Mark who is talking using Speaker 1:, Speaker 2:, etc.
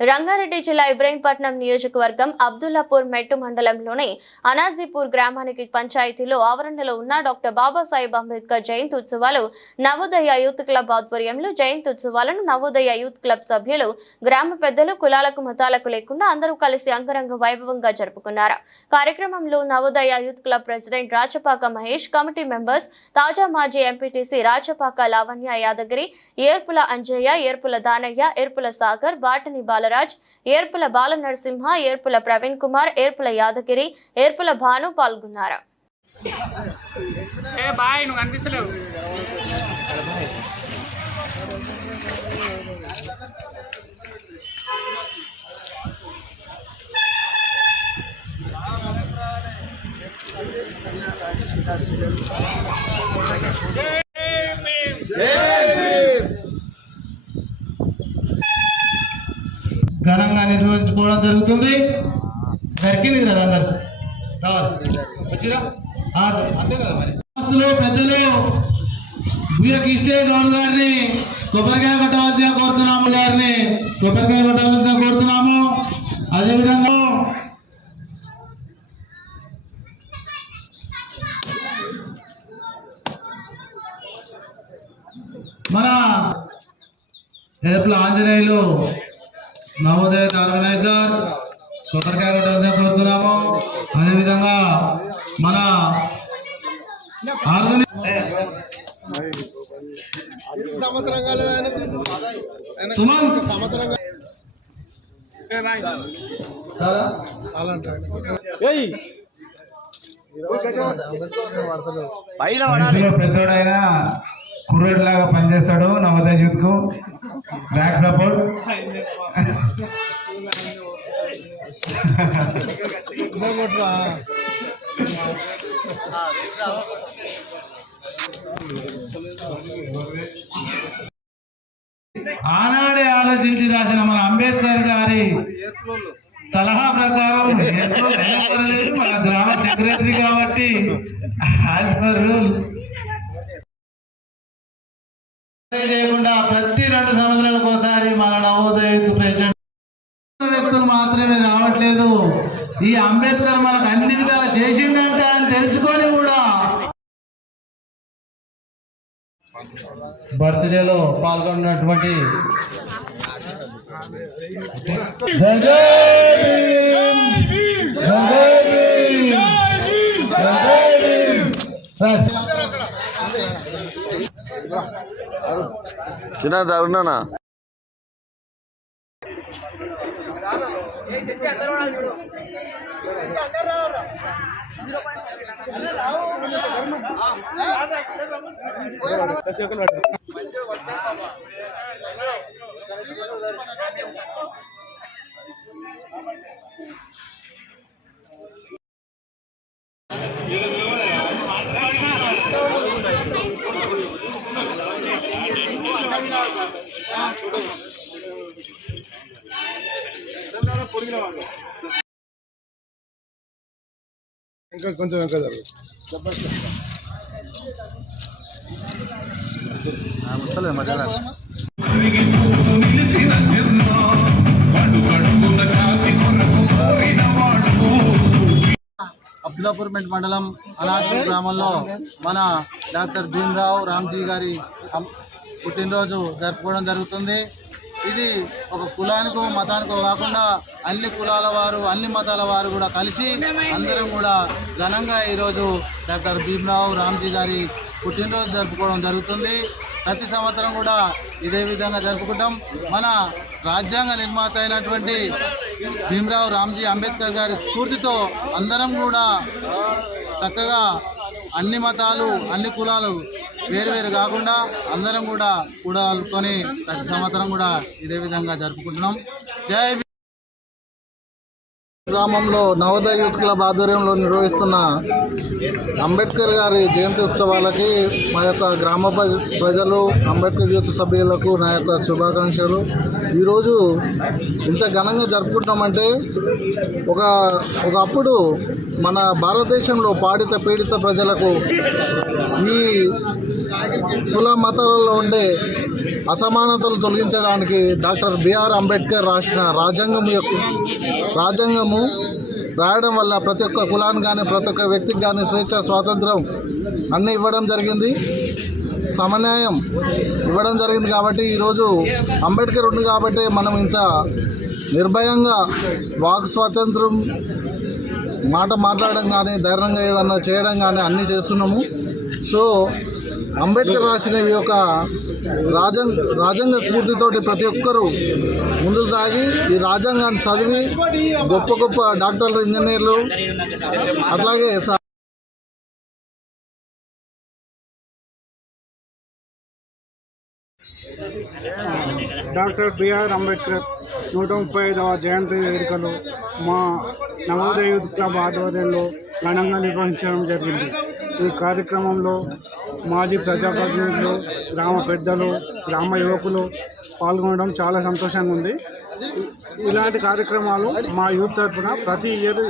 Speaker 1: రంగారెడ్డి జిల్లా ఇబ్రహీంపట్నం నియోజకవర్గం అబ్దుల్లాపూర్ మెట్టు మండలంలోని అనాజీపూర్ గ్రామానికి పంచాయతీలో ఆవరణలో ఉన్న డాక్టర్ బాబాసాహెబ్ అంబేద్కర్ జయంతి ఉత్సవాలు నవోదయ యూత్ క్లబ్ ఆధ్వర్యంలో జయంతి ఉత్సవాలను నవోదయ యూత్ క్లబ్ సభ్యులు గ్రామ పెద్దలు కులాలకు మతాలకు లేకుండా అందరూ కలిసి అంగరంగ వైభవంగా జరుపుకున్నారు. కార్యక్రమంలో Navodaya youth club president Rachapaka Mahesh committee members తాజా మాజీ ఎంపీటీసీ రాచపాక లావణ్య యాదగిరి ఏర్పుల అంజయ్య ఏర్పుల దానయ్య ఏర్పుల సాగర్ బాటని బాలరాజ్ ఏర్పుల బాల నరసింహ ఏర్పుల ప్రవీణ్ కుమార్ ఏర్పుల యాదగిరి ఏర్పుల భాను పాల్గొన్నారు.
Speaker 2: ఏ
Speaker 3: నిర్వహించుకోవడం జరుగుతుంది. జరిగింది కదా అందరు రావాలి. వచ్చిరా. అంతే కదా మరి. సమస్తలు పెద్దలు భూయ కిష్టే గౌడ్ గారిని కొబ్బరికాయ కొట్టవలసిగా కోరుతున్నాము గారిని. కొబ్బరికాయ కొట్టవలసిగా కోరుతున్నాము. అదేవిధంగా మన ఏపుల ఆంజనేయులు నవోదయ ఆర్గనైజర్ కొబ్బరికాయ కొట్టాలని కోరుతున్నాము అదేవిధంగా మన సుమన్. పెద్దోడైనా కుర్రోడ్లాగా పనిచేస్తాడు నవోదయ యూత్ బ్యాక్ సపోర్ట్ ఆనాడే ఆలోచించి రాసిన మన అంబేద్కర్ గారి సలహా ప్రకారం మన గ్రామ సెక్రటరీ కాబట్టి యాజ్ పర్ రూల్ చేయకుండా ప్రతి రెండు సంవత్సరాలకు ఒకసారి మన నవోదయ ప్రెసిడెంట్ వ్యక్తులు మాత్రమే రావట్లేదు. ఈ అంబేద్కర్ మనకు అన్ని విధాలు చేసిండంట అని తెలుసుకొని కూడా బర్త్డేలో పాల్గొన్నటువంటి సార్.
Speaker 4: చిన్న తరుణనా
Speaker 5: ఇంకా కొంచెం ఇంకా జరుగు.
Speaker 6: అబ్దులాపూర్ మెట్ మండలం అనాథపూర్ గ్రామంలో మన డాక్టర్ భీమరావు రామ్జీ గారి పుట్టినరోజు జరుపుకోవడం జరుగుతుంది. ఇది ఒక కులానికో మతానికో కాకుండా అన్ని కులాల వారు అన్ని మతాల వారు కూడా కలిసి అందరం కూడా ఘనంగా ఈరోజు డాక్టర్ భీమరావు రామ్జీ గారి పుట్టినరోజు జరుపుకోవడం జరుగుతుంది. ప్రతి సంవత్సరం కూడా ఇదే విధంగా జరుపుకుంటాం. మన రాజ్యాంగ నిర్మాత అయినటువంటి భీమరావు రామ్జీ అంబేద్కర్ గారి స్ఫూర్తితో అందరం కూడా చక్కగా అన్ని మతాలు అన్ని కులాలు వేరు వేరు కాకుండా అందరం కూడా కూడాలుకొని ప్రతి సంవత్సరం కూడా ఇదే విధంగా జరుపుకుంటున్నాం. జై గ్రామంలో నవోదయ యూత్ క్లబ్ ఆధ్వర్యంలో నిర్వహిస్తున్న అంబేద్కర్ గారి జయంతి ఉత్సవాలకి మా యొక్క గ్రామ ప్రజలు అంబేద్కర్ యూత్ సభ్యులకు నా యొక్క శుభాకాంక్షలు. ఈరోజు ఇంత ఘనంగా జరుపుకుంటామంటే ఒక ఒకప్పుడు మన భారతదేశంలో పాడిత పీడిత ప్రజలకు ఈ కుల మతాలలో ఉండే అసమానతలు తొలగించడానికి డాక్టర్ బిఆర్ అంబేద్కర్ రాసిన రాజ్యాంగం యొక్క రాజ్యాంగము రాయడం వల్ల ప్రతి ఒక్క కులానికి కానీ ప్రతి ఒక్క వ్యక్తికి కానీ స్వేచ్ఛ స్వాతంత్రం అన్నీ ఇవ్వడం జరిగింది. సమన్యాయం ఇవ్వడం జరిగింది కాబట్టి ఈరోజు అంబేద్కర్ ఉంది కాబట్టి మనం ఇంత నిర్భయంగా వాక్ స్వాతంత్రం మాట మాట్లాడడం కానీ ధైర్యంగా ఏదన్నా చేయడం కానీ అన్నీ చేస్తున్నాము. సో అంబేద్కర్ రాసిన ఈ యొక్క రాజ్యాంగ రాజ్యాంగ స్ఫూర్తితోటి ప్రతి ఒక్కరూ ముందుకు సాగి ఈ రాజ్యాంగాన్ని చదివి గొప్ప గొప్ప డాక్టర్లు ఇంజనీర్లు అట్లాగే
Speaker 2: డాక్టర్ బిఆర్ అంబేద్కర్ నూట ముప్పై ఐదవ జయంతి వేడుకలు మా నవోదయ క్లబ్ ఆధ్వర్యంలో ఘనంగా నిర్వహించడం జరిగింది. ఈ కార్యక్రమంలో మాజీ ప్రజాప్రతినిధులు గ్రామ పెద్దలు గ్రామ యువకులు పాల్గొనడం చాలా సంతోషంగా ఉంది. ఇలాంటి కార్యక్రమాలు మా యూత్ తరఫున ప్రతి ఇయర్